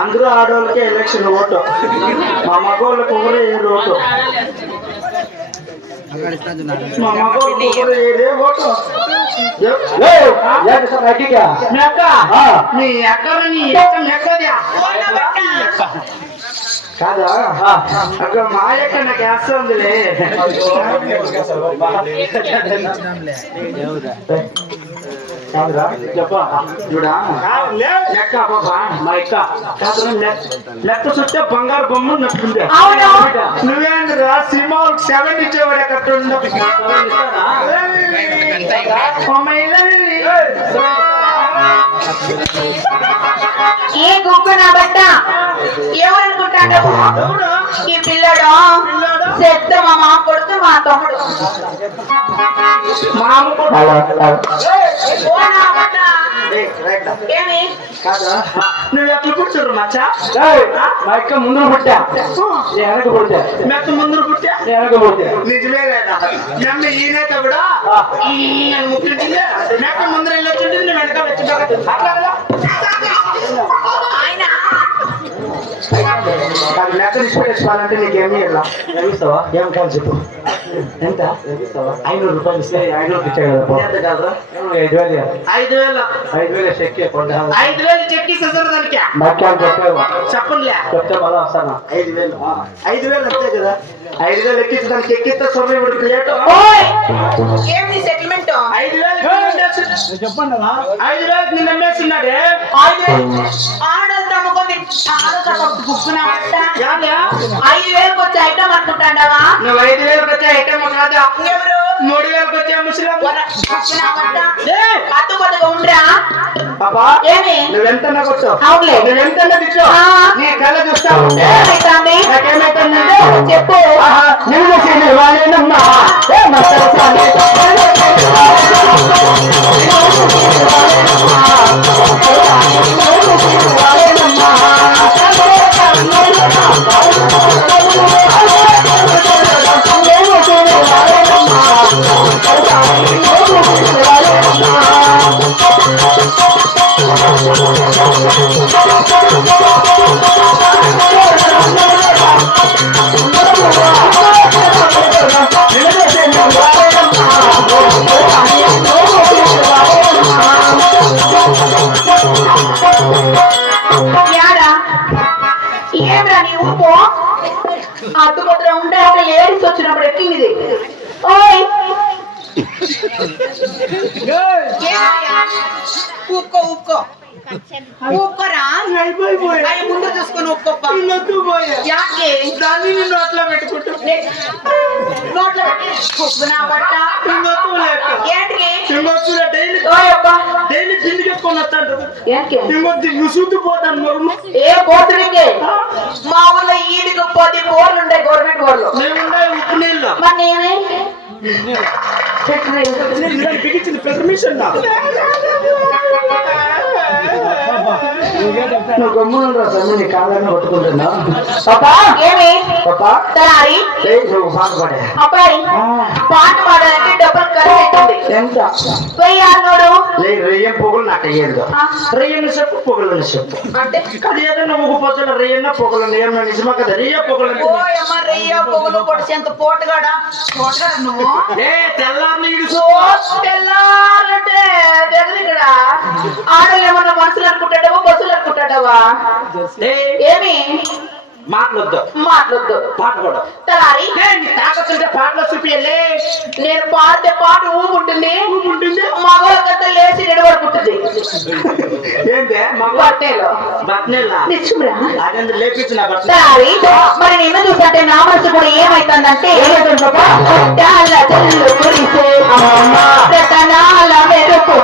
అందరూ ఆడవాళ్ళకి election vote, మా మగవాళ్ళకి ఒకరు ఏడు ఓటు, మా మగవాళ్ళకి ఒకరు ఏడే ఓటు. నీ ఎక్కడని కాదా అక్కడ మా యొక్క నాకు వేస్తుందిలే. లెక్క చుట్టే బంగారు బొమ్మ నచ్చుంది. నువ్వేంద్రా సినిమా 7 ఇచ్చేవాడు ఎక్కడ ఏ గుక్కు నా బట్ట ఎవరనుకుంటాడు ఈ పిల్లడు? చెప్తే మా మామ కొడుకు మా తమ్ముడు. ఏమి నువ్వు ఎట్లా పుట్టారు మచ్చా? మా యొక్క ముందు పుట్టా, వెనక పుట్టా. మెక్క ముందు పుట్టా, వెనక పుట్టా. నిజమే లేదా? నమ్మి ఈయనైతే కూడా ముట్టింది. మెక్క ముందర వెళ్ళొచ్చింది, నువ్వు వెనక వచ్చి ఆయన లెక్క తీసుకోవాలంటే నీకేమీ ఇలా లభిస్తావా? ఏం కాదు చెప్పు. ఎంత 500 రూపాయలు ఇస్తే 500 ఇచ్చా కదా. 5,000 చెక్కి 5,000 చెక్కి దానికి చెప్పండిలే. చెప్తే మళ్ళీ వస్తాను. 5,000 అంతే కదా. 5,000 ఎక్కించి దానికి ఎక్కిస్తే సొమ్ము ఇప్పుడు సెటిల్మెంట్ 5,000 చెప్పండి. 5,000 నిన్న అమ్మేస్తున్నాడే. ఆడలు అమ్ముకొని 5,000 వచ్చే ఐటమ్ అనుకుంటాడావా? నువ్వు 5,000 వచ్చే ఐటమ్ కాదా? ఎవరు? 3,000 వచ్చే ముసలి కొద్దిగా ఉండరా పాపా. ఏమి నువ్వెంత కొట్టు, అవునులే నువ్వెంత తెచ్చు, నీ కళ్ళ చూస్తావు. నాకేమైతుందంటే చెప్పు. నిన్ను వాళ్ళేనమ్మా ఉక్కో ఉక్కో ఉక్కరా అవి ముందు చూసుకొని ఉక్కొప్ప యాకే దాన్ని నోట్లో పెట్టుకుంటూ నోట్లో ఉప్పునా బట్ట ఏంటికి డైలీ బిల్లు చెప్పుకొని వస్తాడు ఏంటికి విసుగు పోతాను మరుము ఏ పోతుడికి మా ఊళ్ళో ఈదికి 10 బోర్లు ఉంటాయి గవర్నమెంట్ బోర్లు మేముండే ఉప్పు నీళ్ళు మరి నేనే బిగించింది పెర్మిషన్ నువ్వు గమ్మునురా తమ్ముని కాలాన్ని పట్టుకుంటున్నా ఏమి తయారీ నువ్వు పాట పాడే అబ్బాయి పాట పాడాలంటే డబ్బులు ఖర్చు అవుతుంది ఎంత వెయ్యాడు రెయ్యం పొగలు నాకు అయ్యేది రెయ్యని చెప్పు పొగలని చెప్పు అంటే అది ఏదైనా ఒక పొద్దున రెయ్యన్న పొగలని ఏమన్నా నిజమా కదా రెయ్య పొగలని ఓయమ్మ రెయ్య పొగలు పొడిచి ఎంత పోటుగాడా నువ్వు తెల్లారులు ఇడుసు తెల్లారంటే దగ్గర ఇక్కడ ఆడలు ఏమన్నా మనుషులు అనుకుంటాడవా బస్సులు అనుకుంటాడవా ఏమి మాట్లాడొద్దు పాట కూడా తలారి తాకొస్తుంటే పాటలో చూపియలే నేను పాడితే పాట ఊపుంటుంది మగవాళ్ళకంతా లేచి నిలబడుకుంటుంది ఏంటే బట్టేలో బట్నేలా నిచ్చురా అదే లేపించిన తలారి మరి నిన్ను చూసంటే నా మనసు కూడా ఏమైతుందంటే మెరుపు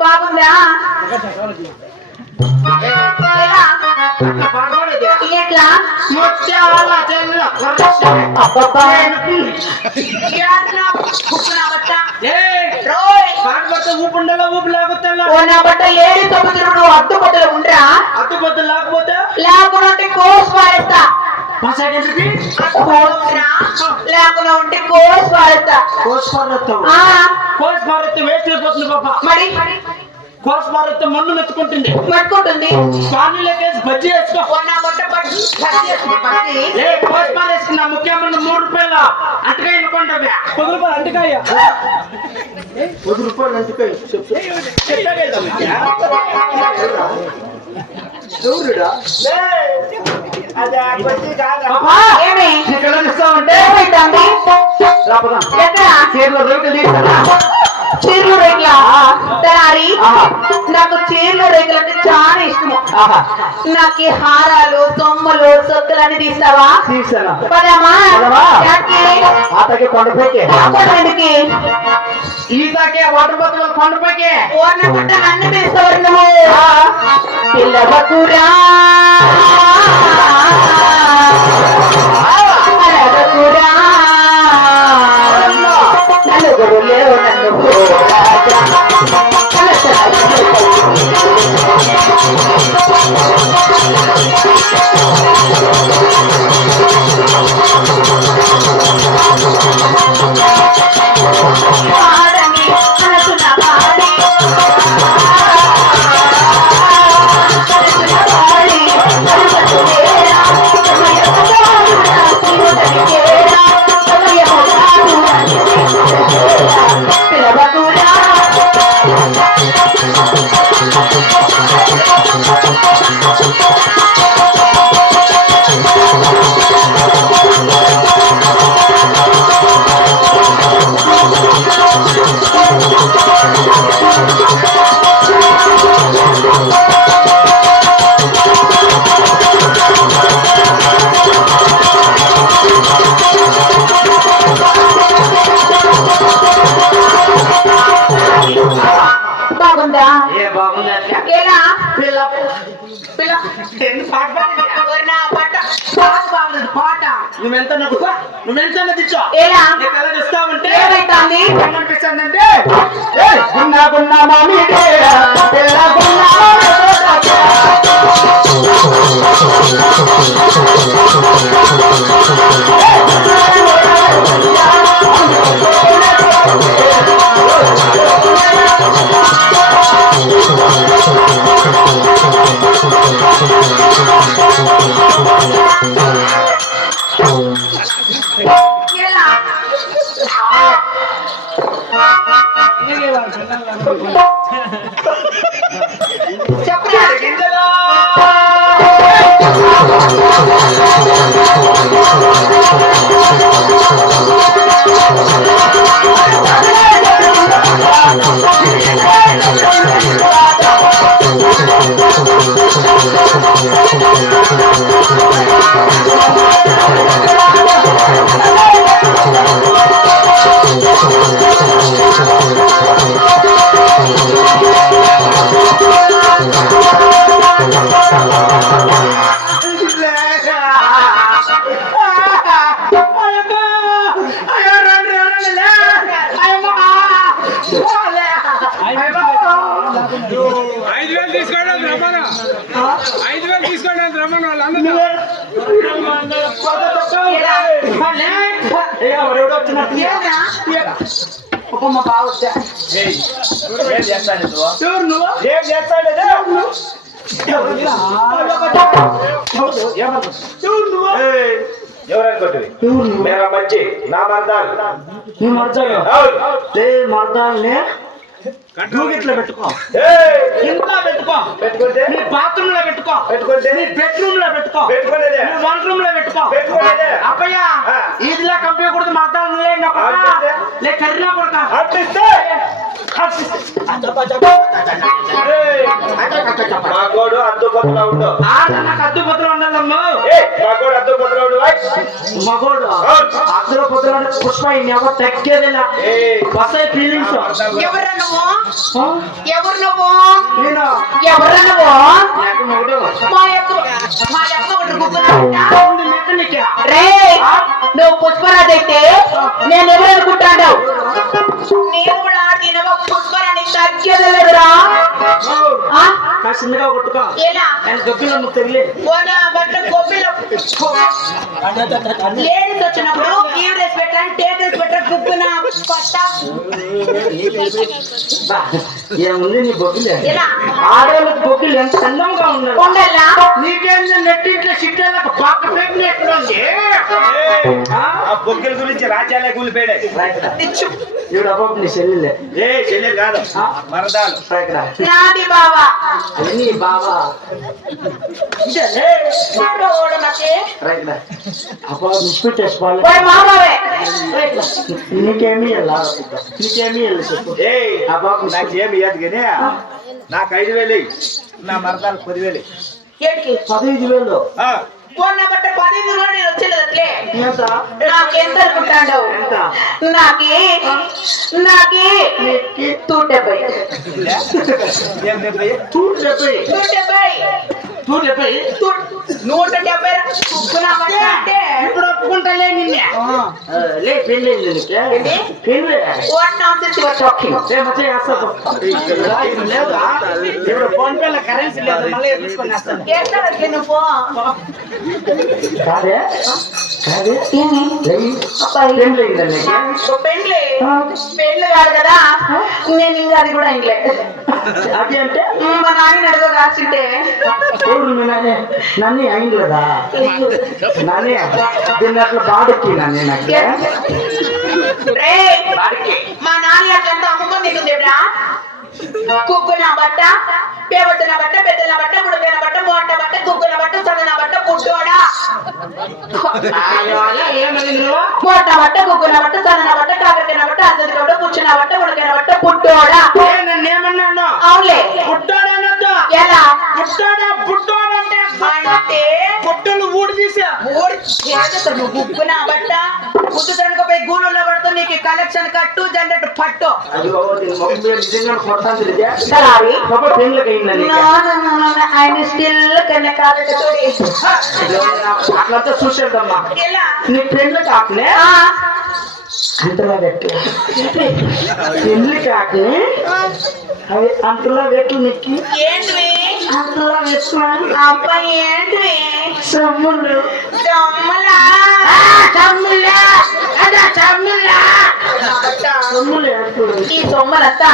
బాగుందా ఎట్లా ఊపుండలా ఊపు లేకపోతే బట్ట లేడీ తప్పుతుడు అడ్డు బట్టలు ఉండరా అడ్డుపోతే లేకపోతే లేకుండా కోర్స్ పారేస్తా లేకుండా ఉంటే కోర్స్ పారేస్తా కోర్స్ భారత్ వేస్ట్ అయిపోతుంది పాప మరి కోర్స్ భారత్ మన్ను మెత్తుకుంటుంది పట్టుకుంటుంది పానీలకేసి బజ్జీ వేసుకో కోర్స్ భారత్ వేసుకున్నా ముఖ్యమైన 3 రూపాయల అంటకాయ అనుకుంటావా 10 రూపాయలు అంటకాయ 10 రూపాయలు అంటకాయ ఎవరుడా చీరలు రేకులా తయారీ నాకు చీరలు రేకులు అంటే చాలా ఇష్టము నాకు ఈ హారాలు సొమ్ములు సొత్తులు అన్ని తీస్తావా పదమ్మా కొండపైకి ఈతాకే వాటర్ బాటిల్ కొండపైకి అన్ని తీస్తావు నువ్వు పిల్లవకురా నలుగురు లేవు నన్ను పాడని పాట పాట నువ్వెంత నువ్వెంత తెచ్చా ఎలా ఇస్తావంటే ఏమైతుంది ఏమనిపిస్తుందంటే గున్నా గున్నా మామి మా బావ వచ్చా ఏం చేస్తాడు ఎవరనుకుంటుంది మేరా మంచి నా మర్దాలు నీ మర్చాలి మర్దాల్ని ఇట్లా పెట్టుకో ఇంట్లో పెట్టుకో పెట్టుకుంటే నీ బాత్రూమ్ లో పెట్టుకో పెట్టుకుంటే నీ బెడ్రూమ్ లో పెట్టుకో పెట్టుకునేదే నీ వంట రూమ్ లో పెట్టుకో పెట్టుకునేదే అప్పయ్య ఈదిలా కంపేయకూడదు మర్దాలు లే కర్రీనా కొడక అట్టిస్తే మా గోడు అద్దుపత్తులా ఉండు నాకు అద్దుపత్రం ఉండాలమ్మా మా గోడు అద్దుపత్తులా ఉండు మగోడు అద్దరు పొద్దున పుష్ప ఎవరు తగ్గేదిలా వస్తాయి ఫీలింగ్స్ ఎవరు నువ్వు ఎవరు నువ్వు నేను ఎవరు నువ్వు నాకు మగడు మా యొక్క ఒకటి కూర్చున్నా మెకానిక్ రే నువ్వు పుష్పరాజ్ అయితే నేను ఎవరు అనుకుంటాను నేను కూడా ఆడినవా పుష్పరాన్ని తగ్గలేదురా చిన్నగా కొట్టుకో ఎలా నేను గబ్బిలో నువ్వు తెలియదు బట్ల గొప్పిలో లేడీస్ వచ్చినప్పుడు కీవ్ డ్రెస్ పెట్టాను టే డ్రెస్ పెట్టా గుబ్బున పట్ట ఏముంది నీ బొగ్గులే ఎలా ఆడవాళ్ళకి బొగ్గులు ఎంత అందంగా ఉన్నారు ఉండాలా నీకేంది నెట్టింట్లో సిట్టాలకు పక్క పెట్టిన ఎక్కడుంది ఆ బొగ్గిల గురించి రాజ్యాలే కూలిపోయాయి ఇవిడ అబ్బాబు నీ చెల్లెలే చెల్లెలు కాదు మరదాలు నాది బావా నీ బావా అబ్బా ముప్పు చేసుకోవాలి వాడు మా బావే నీకేమీ వెళ్ళా నీకేమీ వెళ్ళి చెప్పు ఆ బాబు నాకు ఏమి ఇయ్యదు కానీ నాకు 5,000 నా మరదాలు 10,000 ఏడికి 15,000 మొన్న బట్ట 15 కూడా నేను వచ్చేది అట్లే ఎంత నాకెంత అనుకుంటాడు ఎంత నాకి 270 ఏం చెప్పి 270 170 అంటే ఇప్పుడు ఒప్పుకుంటాలే నిన్నే లే పెళ్ళి పెళ్ళి 1 talking లేదా ఇప్పుడు ఫోన్ పేలో కరెన్సీ లేదు మళ్ళీ తీసుకొని వస్తాను ఎక్కడ నువ్వు కాదే కాదే ఏమి పెళ్ళి అయిందండి పెళ్ళి కాదు కదా నేను ఇంకా అది కూడా ఇంట్లో అది అంటే మా నాయన అడుగు రాసింటే ఎవరు మీ నాన్నే నన్ను అయింది కదా నానే దీన్ని అట్లా బాడెక్కి నన్ను నాకు మా నాన్న అట్లంతా అమ్మకం తింటుందేట్రా కుక్కున బట్ట పేవట్టున బట్ట పెద్దల బట్ట ముడకైన బట్ట మోట బట్ట కుక్కున బట్ట సన్న బట్ట పుట్టోడా మోట బట్ట కుక్కున బట్ట సన్న బట్ట కాకరకైన బట్ట అసలు బట్ట కూర్చున్న బట్ట ముడకైన బట్ట పుట్టోడా నేనేమన్నాను అవునులే పుట్టాడనొద్దు ఎలా పుట్టాడంటే అంటే పొట్టలు ఊడి తీసా నువ్వు గుగ్గు నా బట్ట గుడ్డు తనకపోయి గూళ్ళలో పడుతూ నీకు కలెక్షన్ కట్టు జనరేట్ పట్టు నిజంగా కొడతాను సలారి పెళ్ళకి అయిందని ఆయన స్టిల్ కన్నా కాలేజ్ అట్లంతా చూసేద్దమ్మా ఎలా నీ పెళ్ళి కాకనే అంతలా పెట్టు పెళ్ళి కాకి అవి అంతలా పెట్టు నీకు ఏంటివి అంతలా పెట్టు అబ్బాయి ఏంటివి సొమ్ములు దొమ్మలా సొమ్ములే అదా సొమ్ములా సొమ్ములు ఈ సొమ్మలంతా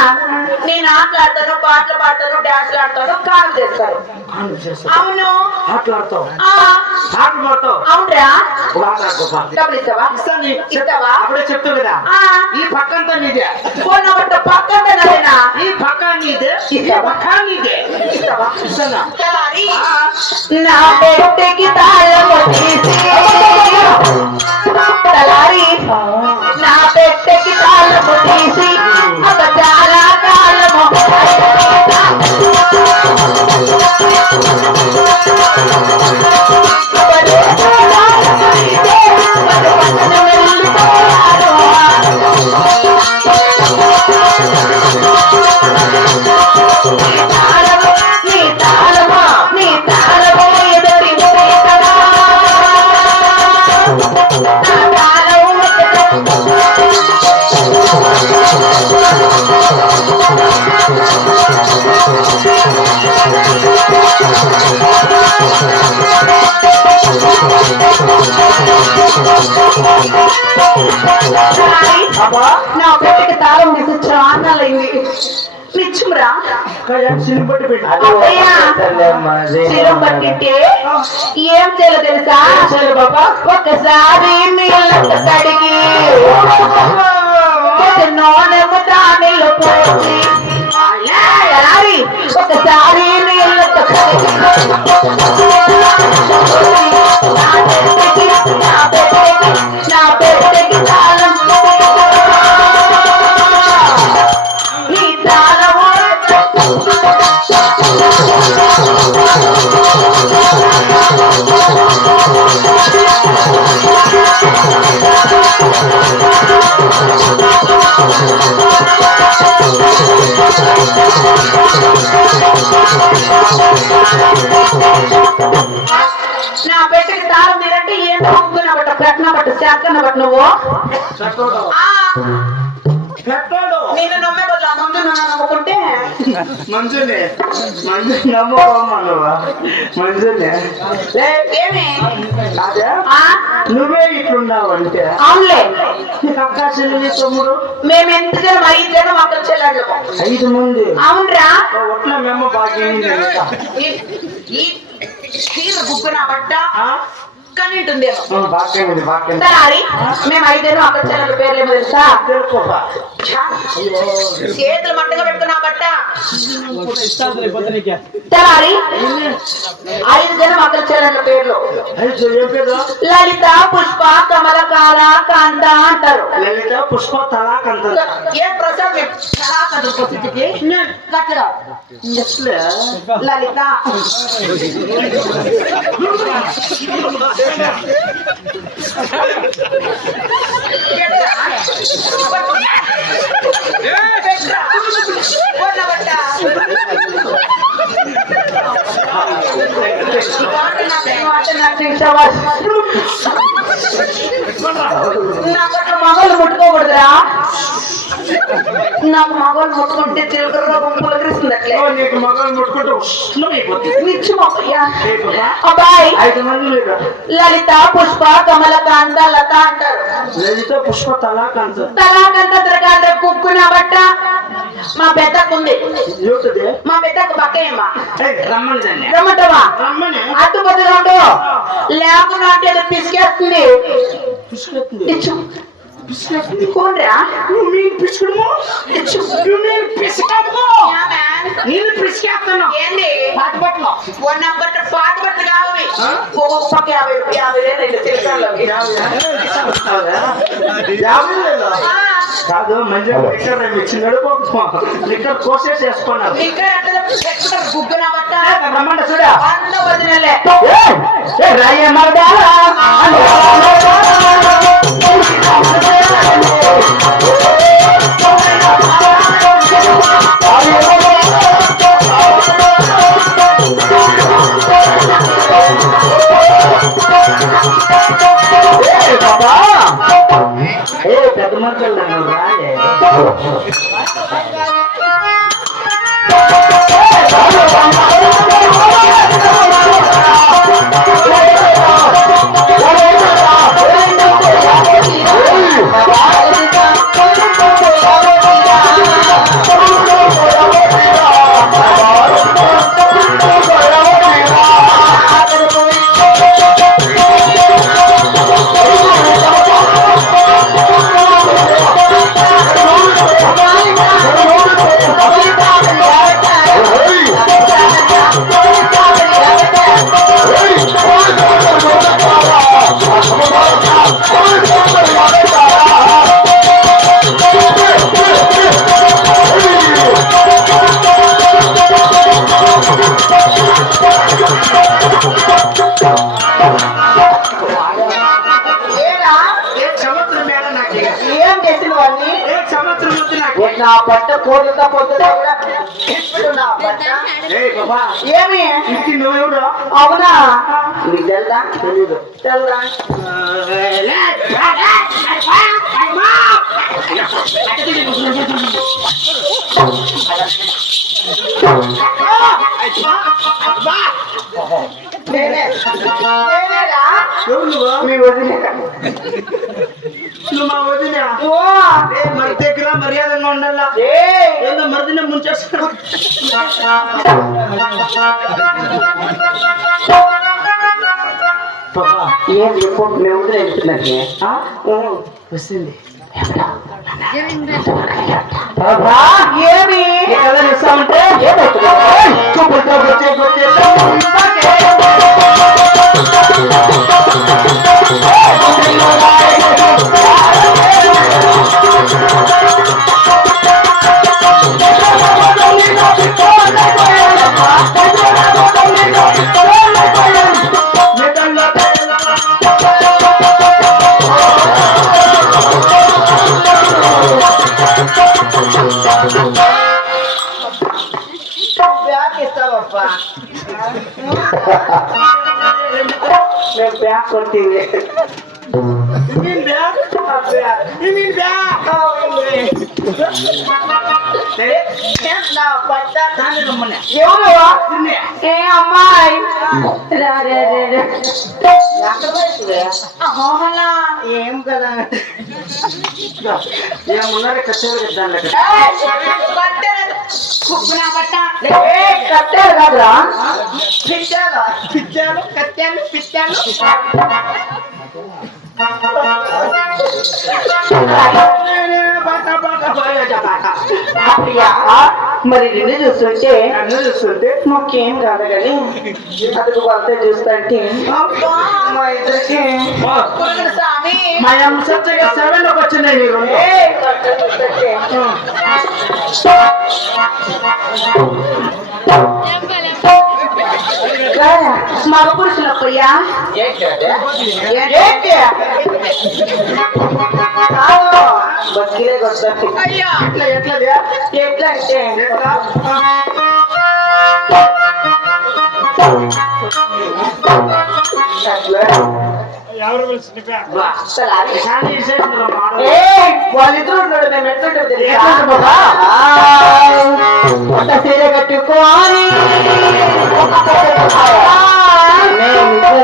నేను ఆటలాడతాను పాటలు పాడతాను డాన్స్ ఆడతాను కాలు చేస్తాను అవును ఆటలాడతావు ఆ, ఆట పడతావు అవునరా ఆట డబ్బులు ఇస్తావా ఇస్తాను ఇస్తావా అప్పుడే చెప్తావు కదా ఆ, ఈ పక్కంతా నీదే ఫోన్ నెంబర్ పక్కన నరేనా ఈ పక్క నీదే ఈ పక్క నీదే ఇస్తావా ఇస్తానా సలారి నా పెట్టెకి తాళము తీసి సలారి నా పెట్టెకి తాళము తీసి ఒక చాలా కాలము నీ తాళము ఎదుటి కదా నా పెట్టెకి తాళం తీసి చాన్నాలైంది నిచ్చుమరా సిలిపట్టి పెట్టు శిలం పట్టింటే ఏం చేయాలో తెలుసా ఒకసారి నీళ్ళకు కడిగి నూనెము దానిలో పోసి అలారి ఒకసారి నీళ్ళకు కడిగి నా పెట్టెకి తాళం నీ తాళము నా పెట్టెకి తాళం తీరంటే ఏం తప్పున బట్ట ప్రశ్న బట్ట శాఖన బట్ట నువ్వు ఆ, పెట్టాడు నిన్ను నమ్మే బదులు ఆ ముందు నన్ను నమ్ముకుంటే మంజునే మంజు నమ్మకమ్మా నువ్వు మంజునే ఏమి అదే ఆ, నువ్వే ఇట్లున్నావు అంటే అవునులే నీకు అక్క చెల్లి తమ్ముడు మేము ఎంత జనం 5 జనం అక్కడ చెల్లాడు 5 మంది అవునరా ఒట్ల మేము బాగా ఈ చీర బుగ్గు నా బట్ట కానీ ఉంటుందేమో బాగా సరే మేము 5 జనం అక్కడ చెల్లెల పేర్లు ఏమో తెలుసా తెలుసుకోపా చేతులు మట్టగా పెట్టుకున్నా బట్ట తెలారి 5 జనం అక్కడ చెల్లెల పేర్లు ఏం పేరు లలిత పుష్ప కమలకాల కాంత అంటారు లలిత పుష్ప తలాక్ అంటారు ఏ ప్రసాద్ కట్టరా ఎట్లే లలిత నాకు మగలు ముట్టుకోకూడదురా నాకు మగలు ముట్టుకుంటే చిలకరుగా గుంపులు ఎగిరిస్తుంది అట్లే నీకు మగలు ముట్టుకుంటే ఉష్ణమైపోతుంది నిచ్చు అబ్బాయి 5 మంది లేదా లలిత పుష్ప కమలకాంత లత అంటారు లలిత పుష్ప తలాక్ అంటారు తలాకంత తిరగాలి కుక్కున బట్ట మా పెద్దకుంది ఏమిటది మా పెద్దకు బక్కయ్యమ్మ రమ్మని దాన్ని రమ్మటవా రమ్మని అడ్డు బదులు ఉండు లేకుండా అంటే అది పిసికేస్తుంది పిసుకెత్తుంది ఇచ్చు కోన్రా నువ్వు మీ పిసుకుడుమో ఇచ్చు నువ్వు నేను పిసుకాడుమో నేను పిసికేస్తాను ఏంది పాత బట్టలు పాత బట్టలు కావాలి ఒక్కొక్క పక్క 50 తెలుసాలోకి 50 లేదు కాదు మంచిగా లిక్కర్ ఇచ్చినాడు లిక్కర్ కోసేసి వేసుకున్నారు ఇక్కడ ఎట్లా పెట్టుకుంటారు గుగ్గున బట్ట రమ్మంట చూడా అన్న వదినలే రాయి బాబా ఏ పెద్ద మనుషులు నన్ను రాలే నా పట్ట కోట్లతో పోతుందా ఏమి నువ్వెవడు అవునా నీకు తెలుదా తెలీదు తెల్దా మీ వదిన నువ్వు మా వదిన మరి దగ్గర మర్యాదగా ఉండాలా ఏదో మరిదిన ముంచేస్తా ఏం చెప్పు మేము వదిన వెళ్తున్నది వస్తుంది ఏమి కదా ఇస్తామంటే మేము బ్యాగ్ కొట్టింది ఎవరు ఏ అమ్మాయి ఏం కదా ఏమున్నారే కట్టేది కట్టారు కాదురా పిచ్చాలు పిచ్చాలు కట్టాను పిచ్చాలు మరి నిన్ను చూస్తుంటే మాకేం కాదు కానీ అది వాళ్ళతో చూస్తుంటే మా ఇద్దరికి మా సత్యగా 7 వచ్చినాయి మీరు మగ పురుషులప్పయ్యా బతికిలే కొడతాను ఎట్లా ఎట్లా అంటే వాళ్ళిద్దరు ఉన్నాడు మేము ఎట్లుంటాం సీర కట్టుకోని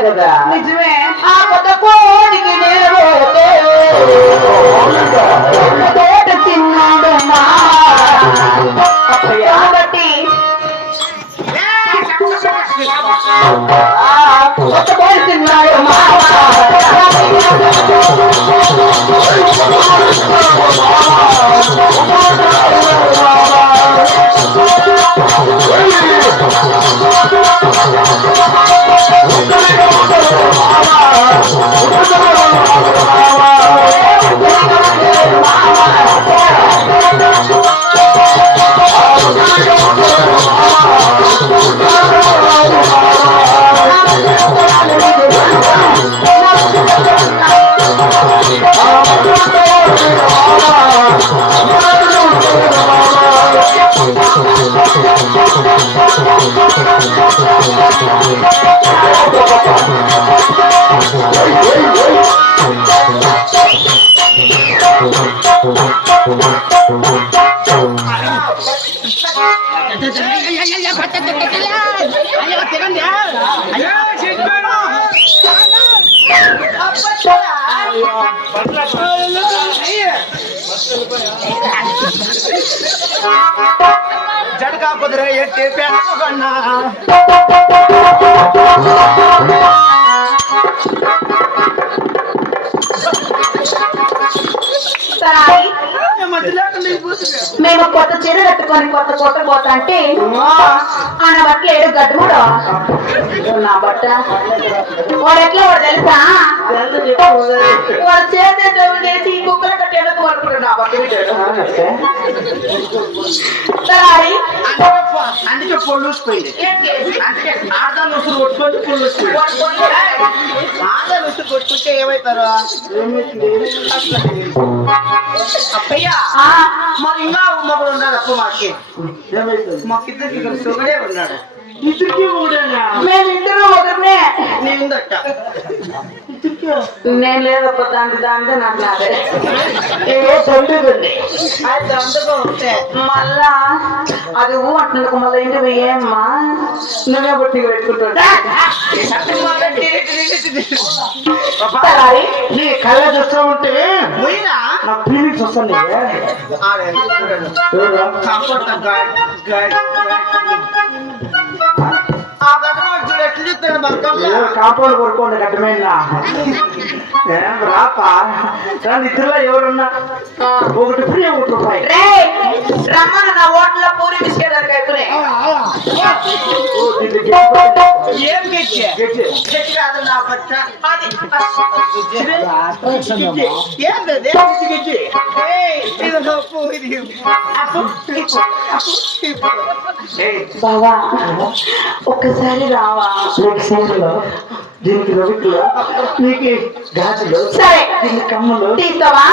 కదా నిజమే ఆ కొత్త కోడికి తోట తిన్నాడు కాబట్టి కొత్త కోడి తిన్నాడు జడకా కుదిరే ఎట్టి పెట్టుకున్నా సరాయి మేము కొత్త చీర కట్టుకొని కొత్త కోట పోతా అంటే ఆయన బట్టలు ఏడు గడ్డముడు నా బట్ట వాడు ఎట్లా వాడు తెలుసా వాడు చేసే చేసి కుక్కలు కట్టేందుకు పడుకుంటాడు నా బట్ట సరాయి అందుకే పొల్లుసిపోయింది అందుకే ఆడదాన్ని ఉసురు కొట్టుకొని పొల్లుసిపోయింది ఆడదాన్ని ఉసురు కొట్టుకుంటే ఏమవుతారు అప్పయ్యా మరి ఇంకా మగడు ఉన్నాడు అప్ప మాకి మాకిద్దరికి సుగడే ఉన్నాడు ఇద్దరికి మేమిద్దరు ఒకరినే నీందట నేను లేదప్ప దాంతో నాకు నాదే అందుకో వస్తే మళ్ళా అది ఊ అంటున్నందుకు మళ్ళీ ఇంటి ఏమ్మా నువ్వే బుట్టి పెట్టుకుంటాడు నీ కళ్ళ చూస్తూ ఉంటే పోయినా నా ఫీలింగ్స్ వస్తుంది ఆ గడ్డమా చూడు ఎట్లు చూస్తాడు బతుకమ్మ కాంపౌండ్ కొడుకోండి గడ్డమైన రాపా ఇద్దరులో ఎవరున్నా ఒకటి ఫ్రీ ఒకటి రూపాయి రమ్మన నా ఓట్ల పూరి బిస్కెట్ దొరకాయి ఏం గెచ్చి గెచ్చి కాదు నా పట్ట ఏంటది బావా ఒక్కసారి రావా దీనికి రవికులు నీకు గాజులు సరే దీనికి కమ్ములు తీస్తావా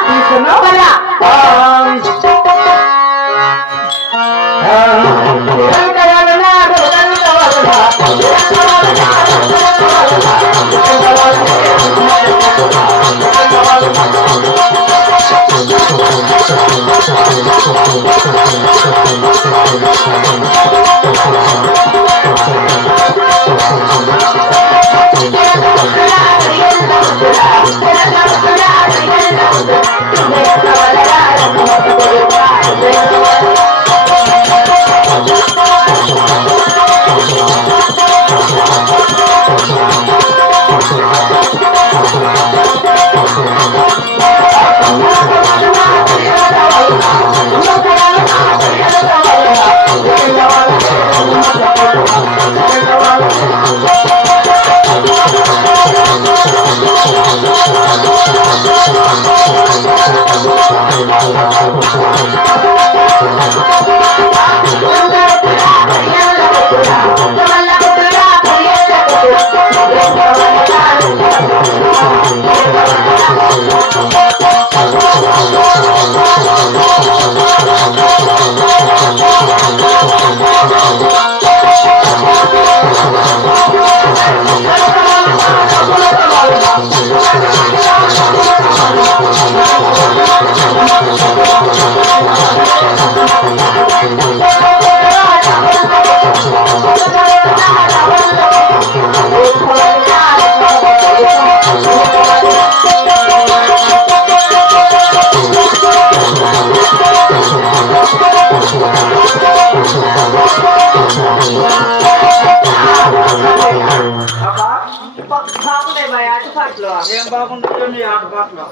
ఏం బాగుంటుందో మీ ఆటపాటలో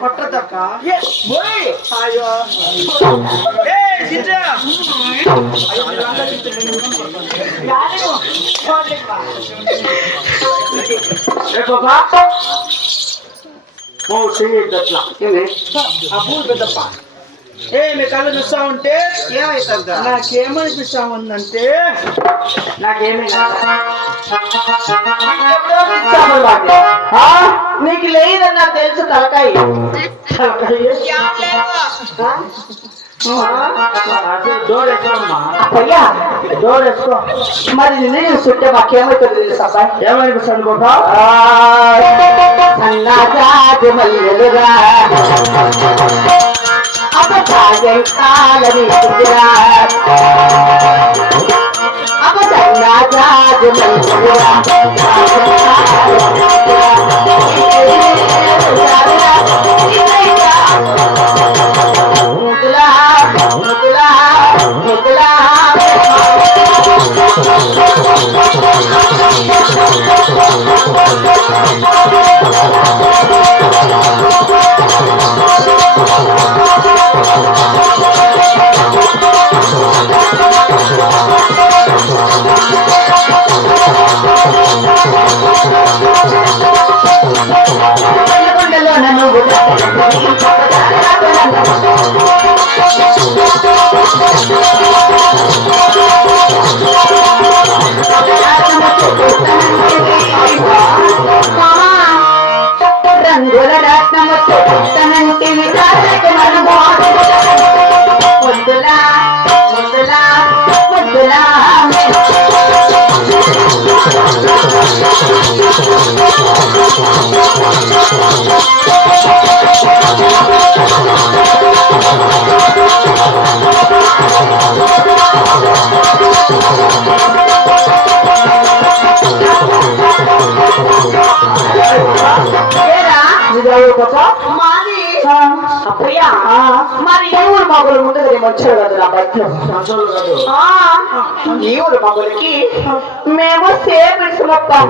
పట్టదక్క అయ్యో పెద్దప్ప మీ కళ్ళు చూస్తా ఉంటే ఏమైతుందా నాకేమనిపిస్తా ఉందంటే నీకు లేదని నాకు తెలుసు తలకాయ డోర్ వేసుకోమ్మా అయ్యా డోర్ వేసుకో మరి నేను చుట్టే మాకేమైతుంది తెలుసు అబ్బాయి ఏమనిపిస్తుంది బాబా సన్నజాజి మల్లెలుగా అపసాయంకాలని కుదిరా అపసన్నజాజి మల్లెలుగా రంగుల రత్నము తనంటి ముద్దులా ముద్దులా ముద్దులా మాది అప్పయ్యా మరి ఈ ఊరు మగులు ముందు మంచోడు కదా నా బట్టలు ఈ ఊరు మగులకి మేము సేపు మొత్తం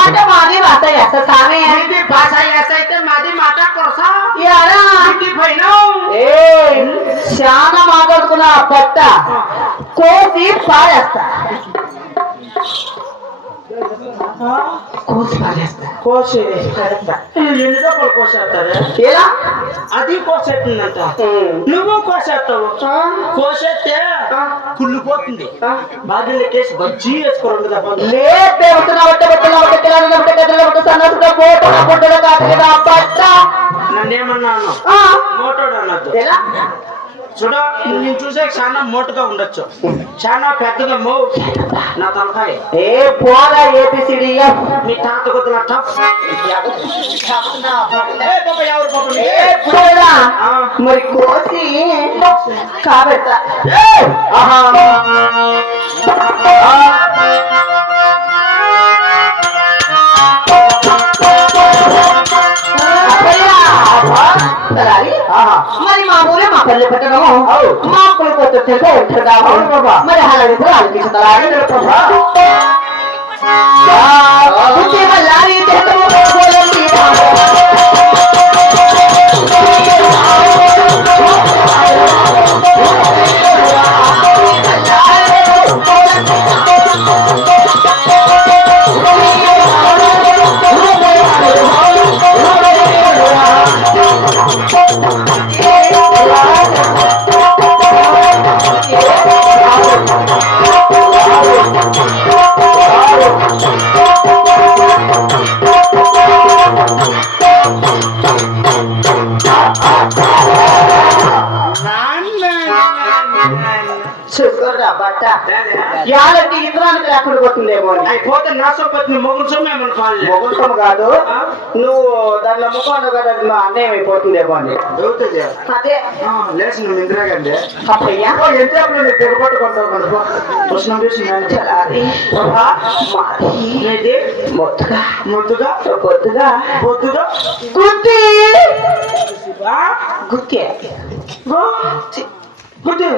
అంటే మాది భాష చేస్తా సామి భాష అయితే మాది మాట్లాడుకోసా చాలా మాట్లాడుకున్న పట్ట కోసి పారేస్తా కోసి పారేస్తా కోసి ఎన్ని రూపాయలు కోసేస్తారు ఎలా అది కోసేస్తుందంట నువ్వు కోసేస్తావు కోసేస్తే కుళ్ళిపోతుంది బాధ్యత కేసు బజ్జీ వేసుకోండి తప్ప నన్నేమన్నాను మోటోడు అన్నట్టు చూడ నేను చూసే చాలా మోటుగా ఉండొచ్చు చాలా పెద్దగా మో నా తలకాయ పోదా ఏపీసీడీ మీ తాత కొద్దిన టఫ్ మరి కోసి కాబెడతా మరి మా ఊరే మా పల్లె పెట్టడము మా అప్పులు కొత్త తెలుగు ఉంటారు మరి అలాగే ఆలోచిస్తారా బట్ట యాలంటి ఇంద్రానికి లేకుండా పోతుందేమో అయిపోతే నా సొప్పతి మొగుడు సొమ్మేమన్నా మొగుడు కాదు నువ్వు దాంట్లో ముఖం కదా అన్యాయం అయిపోతుందేమో అని అదే లేచి నువ్వు ఇందిరాగండి అప్పయ్యా ఎంతసేపు నువ్వు తెగపట్టుకుంటావు మొత్తుగా ముద్దుగా పొద్దుగా పొద్దుగా గుత్తి గుత్తి గుద్దు